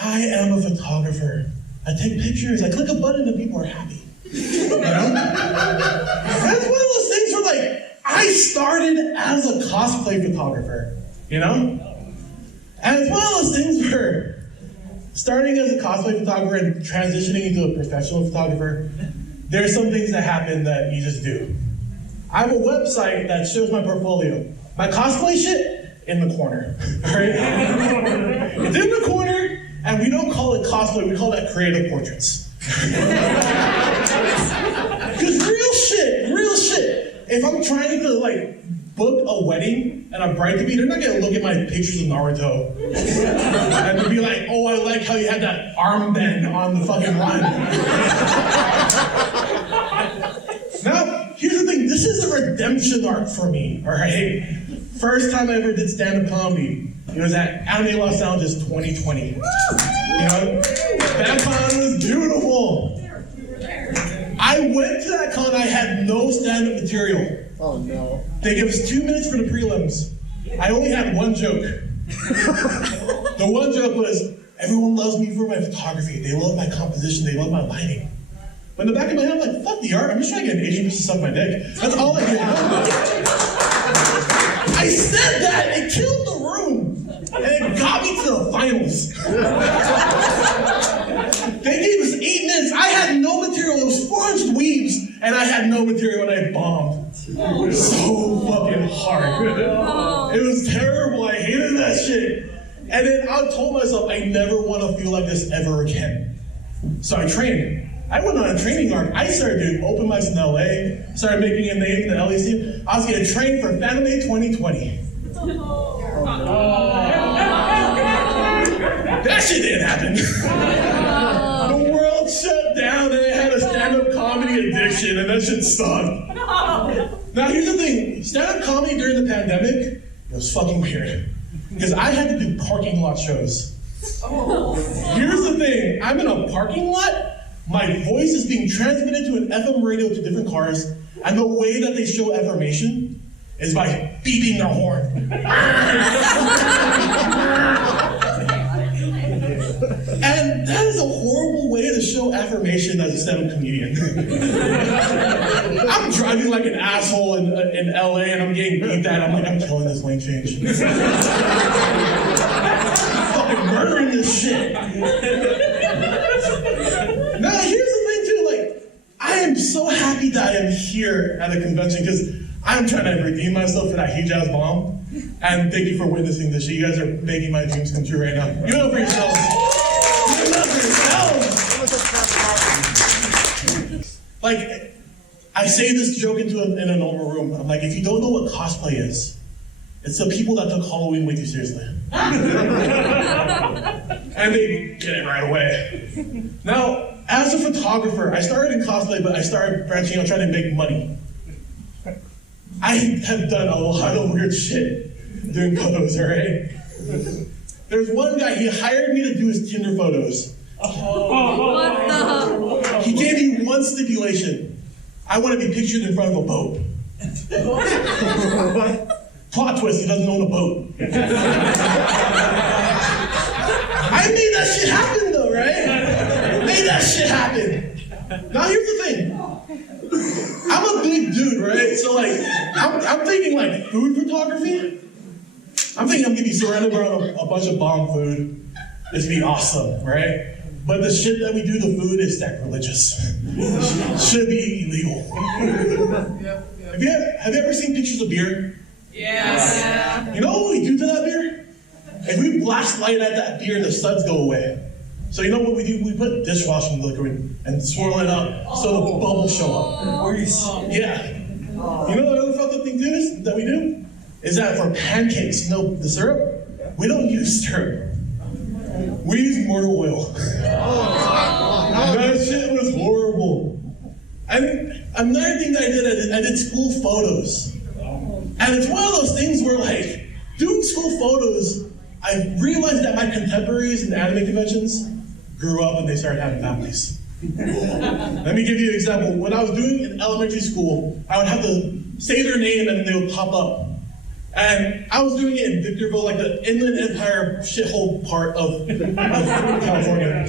I am a photographer. I take pictures, I click a button and people are happy. You know? That's one of those things where like, I started as a cosplay photographer, you know? And it's one of those things where starting as a cosplay photographer and transitioning into a professional photographer, there's some things that happen that you just do. I have a website that shows my portfolio. My cosplay shit, in the corner, all right? It's in the corner, and we don't call it cosplay, we call that creative portraits. Because real shit, if I'm trying to like book a wedding and a bride to be, they're not gonna look at my pictures of Naruto and they'll be like, oh, I like how you had that armband on the fucking line. Now, here's the thing, this is a redemption arc for me, all right? First time I ever did stand-up comedy, it was at Anime Los Angeles 2020. You know, that con was beautiful. I went to that con, I had no stand-up material. Oh no. They gave us 2 minutes for the prelims. I only had one joke. The one joke was, everyone loves me for my photography, they love my composition, they love my lighting. But in the back of my head, I'm like, fuck the art, I'm just trying to get an Asian bitch to suck my dick. That's all I did. I said that, it killed the room, and it got me to the finals. They gave us 8 minutes, I had no material, it was 4-inch weaves, and I had no material and I bombed. So fucking hard. It was terrible, I hated that shit. And then I told myself, I never want to feel like this ever again. So I trained. I went on a training arc. I started doing open mics in LA, started making a name in the LA scene. I was getting trained for Fanime 2020. That shit didn't happen. The world shut down and I had a stand-up comedy addiction and that shit sucked. Now here's the thing, stand-up comedy during the pandemic, it was fucking weird. Because I had to do parking lot shows. Here's the thing, I'm in a parking lot, my voice is being transmitted to an FM radio to different cars, and the way that they show affirmation is by beeping their horn. And that is a horrible way to show affirmation as a stand-up comedian. I'm driving like an asshole in LA and I'm getting beeped at. I'm like, I'm killing this lane change. I'm fucking murdering this shit. Now, here's the thing too, like, I am so happy that I am here at a convention because I'm trying to redeem myself for that huge ass bomb. And thank you for witnessing this shit. You guys are making my dreams come true right now. Give it up for yourselves. Give it up for yourselves. Like, I say this joke in a normal room. I'm like, if you don't know what cosplay is, it's the people that took Halloween way too seriously. And they get it right away. Now, as a photographer, I started in cosplay, but I started branching out trying to make money. I have done a lot of weird shit doing photos, all right? There's one guy, he hired me to do his Tinder photos. What the? He gave me one stipulation. I want to be pictured in front of a boat. Plot twist, he doesn't own a boat. I made that shit happen though, right? Made that shit happen. Now here's the thing. I'm a big dude, right? So like, I'm thinking like food photography. I'm thinking I'm gonna be surrounded by a bunch of bomb food. It's gonna be awesome, right? But the shit that we do to food is sacrilegious. Should be illegal. Have you ever seen pictures of beer? Yes. Yeah. You know what we do to that beer? If we blast light at that beer, the suds go away. So you know what we do? We put dishwashing liquid and swirl it up so the bubbles show up. Yeah. You know what other fucked up thing that we do? Is that for pancakes, you know the syrup? We don't use syrup. We use motor oil. That shit was horrible. And another thing that I did school photos. And it's one of those things where like, doing school photos, I realized that my contemporaries in anime conventions grew up and they started having families. Let me give you an example. When I was doing in elementary school, I would have to say their name and they would pop up. And I was doing it in Victorville, like the Inland Empire shithole part of California.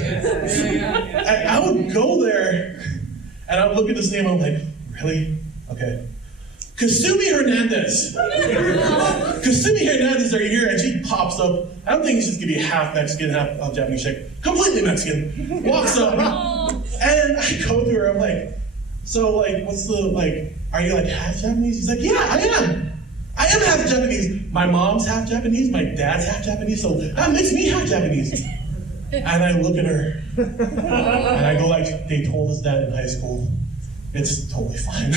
And I would go there, and I would look at this name, I'm like, really? Okay. Kasumi Hernandez. Kasumi Hernandez are here, and she pops up. I don't think she's gonna be half Mexican, half Japanese chick. Completely Mexican. Walks up, and I go to her, I'm like, so like, what's the, like, are you like half Japanese? She's like, yeah, I am. I am half Japanese. My mom's half Japanese, my dad's half Japanese, so that makes me half Japanese. And I look at her, and I go like, they told us that in high school. It's totally fine.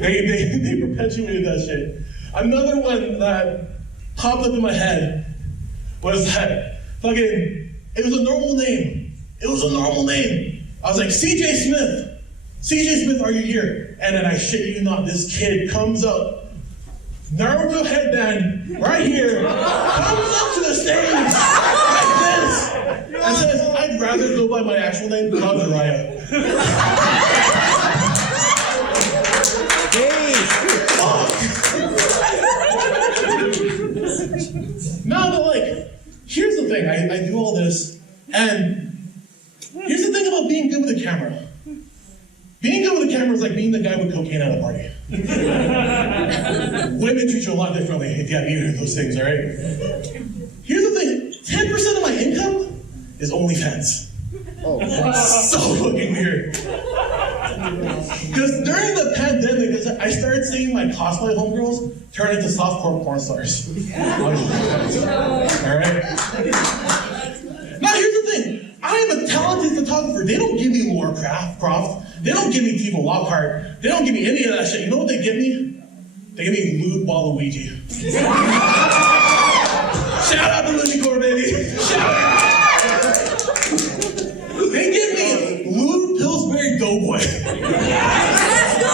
they perpetuated that shit. Another one that popped up in my head was that it was a normal name. It was a normal name. I was like, CJ Smith. CJ Smith, are you here? And then I shit you not, this kid comes up, Naruto headband, right here, comes up to the stage like this, and says, I'd rather go by my actual name, Cloud Jiraiya. Now, but like, here's the thing, I do all this, and here's the thing about being good with a camera. Being good with a camera is like being the guy with cocaine at a party. Women treat you a lot differently if you have either of those things, all right? Here's the thing, 10% of my income is OnlyFans. Oh, wow. So fucking weird. Because during the pandemic, I started seeing my cosplay homegirls turn into softcore porn stars. All right? Now here's the thing, I am a talented photographer. They don't give me Laura Croft. They don't give me Tivo Lockhart. They don't give me any of that shit. You know what they give me? They give me Lewd Waluigi. Shout out to Ludicore, baby. Shout out. They give me Lewd Pillsbury Doughboy. Let's go!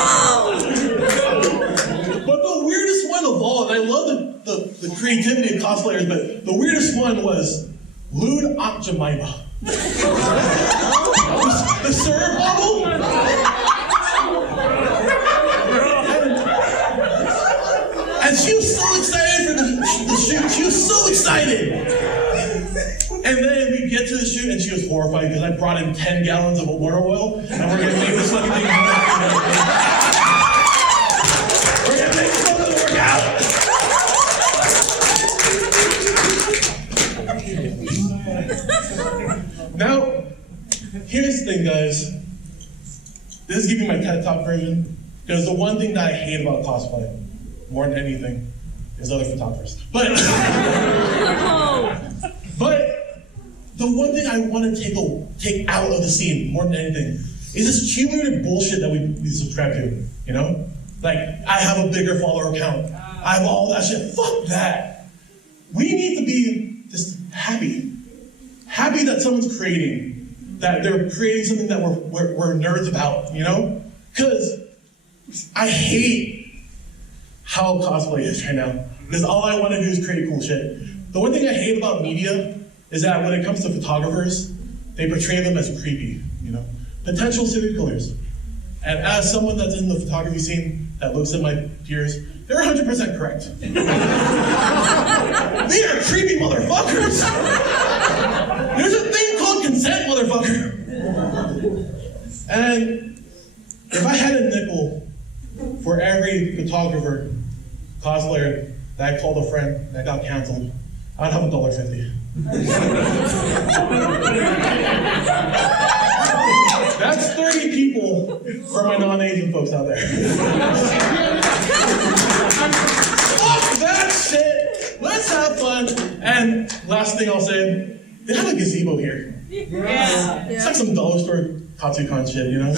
But the weirdest one of all, and I love the creativity of cosplayers, but the weirdest one was Lewd Aunt Jemima. The syrup bottle? And she was so excited for the shoot. She was so excited. And then we get to the shoot, and she was horrified because I brought in 10 gallons of water oil, and we're gonna make this fucking thing we're gonna make this fucking work out. Now, here's the thing, guys. This is giving my TED Talk version, because the one thing that I hate about cosplay, more than anything, is other photographers. But the one thing I want to take out of the scene, more than anything, is this cumulative bullshit that we subscribe to, you know? Like, I have a bigger follower count. I have all that shit. Fuck that. We need to be just happy. Happy that someone's creating, that they're creating something that we're nerds about, you know? Because I hate how cosplay is right now. Because all I want to do is create cool shit. The one thing I hate about media is that when it comes to photographers, they portray them as creepy, you know? Potential serial killers. And as someone that's in the photography scene that looks at my peers, they're 100% correct. They are creepy motherfuckers! There's a thing called consent, motherfucker! And if I had a nickel for every photographer, cosplayer that I called a friend that got canceled, I'd have $1.50. That's 30 people for my non-Asian folks out there. Fuck that shit! Let's have fun! And last thing I'll say, they have a gazebo here. Yeah. It's like some dollar store Katsucon shit, you know?